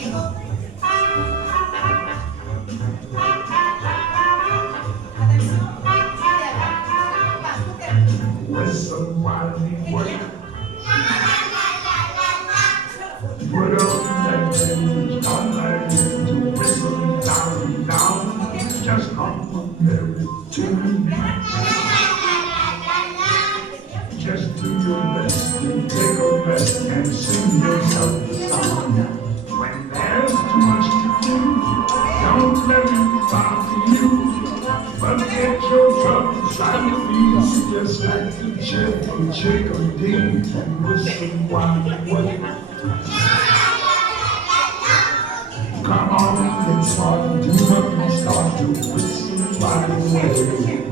With some wily work, put on that thing, all night to whistle down, down, just hum a merry tune. Just do your best to take a rest and sing yourself a song. When there's too much to do, don't let it bother you. Forget your troubles, I feel just like the cheerful chickadee and whistle while you wait. Come on, it's hard to do up, start to whistle while you wait.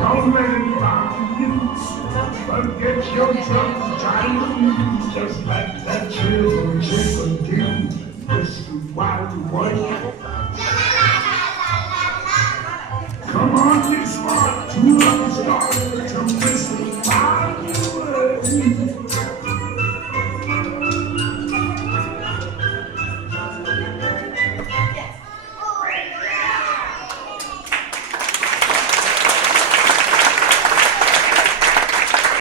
Don't let it bother you. Forget your troubles, try to just like that cheerful chickadee. Whistle while you wait. Come on, get smart, to start to whistle.